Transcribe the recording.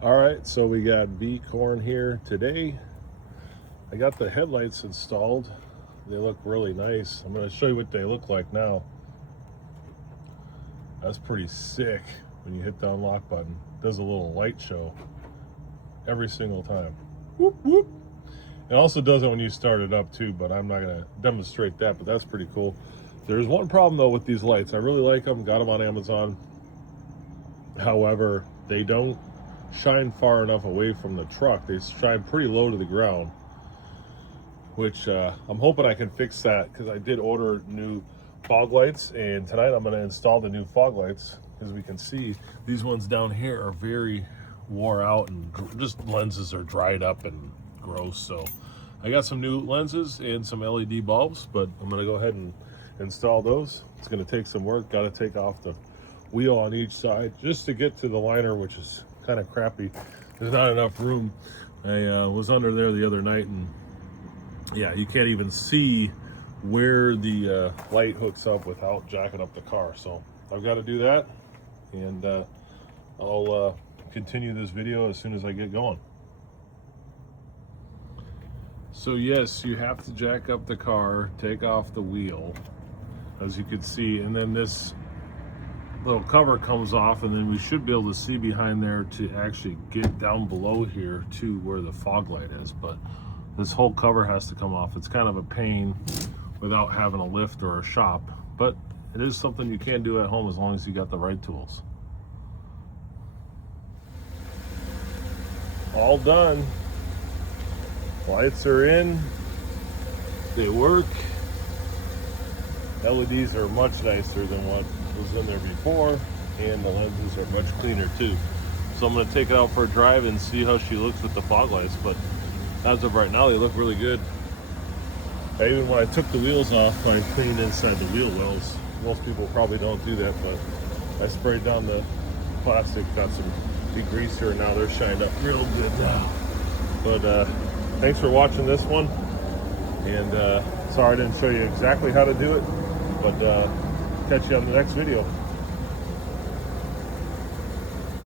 All right, so we got VCorn here today. I got the headlights installed. They look really nice. I'm going to show you what they look like now. That's pretty sick. When you hit the unlock button, it does a little light show every single time. Whoop, whoop. It also does it when you start it up too, but I'm not going to demonstrate that, but that's pretty cool. There's one problem though with these lights. I really like them, got them on Amazon. However, they don't shine far enough away from the truck. They shine pretty low to the ground, which I'm hoping I can fix that, because I did order new fog lights, and tonight I'm going to install the new fog lights. As we can see, these ones down here are very wore out, and just lenses are dried up and gross. So I got some new lenses and some LED bulbs, but I'm going to go ahead and install those. It's going to take some work. Got to take off the wheel on each side just to get to the liner, which is kind of crappy. There's not enough room. I was under there the other night, and yeah, you can't even see where the light hooks up without jacking up the car. So I've got to do that, and I'll continue this video as soon as I get going. So yes, you have to jack up the car, take off the wheel, as you can see, and then this little cover comes off, and then we should be able to see behind there to actually get down below here to where the fog light is. But this whole cover has to come off. It's kind of a pain without having a lift or a shop, but it is something you can do at home as long as you got the right tools. All done. Lights are in. They work. LEDs are much nicer than what was in there before, and the lenses are much cleaner too. So I'm going to take it out for a drive and see how she looks with the fog lights, but as of right now they look really good. Even when I took the wheels off, I cleaned inside the wheel wells. Most people probably don't do that, but I sprayed down the plastic, got some degreaser, and now they're shined up real good now. But thanks for watching this one, and sorry I didn't show you exactly how to do it, but catch you on the next video.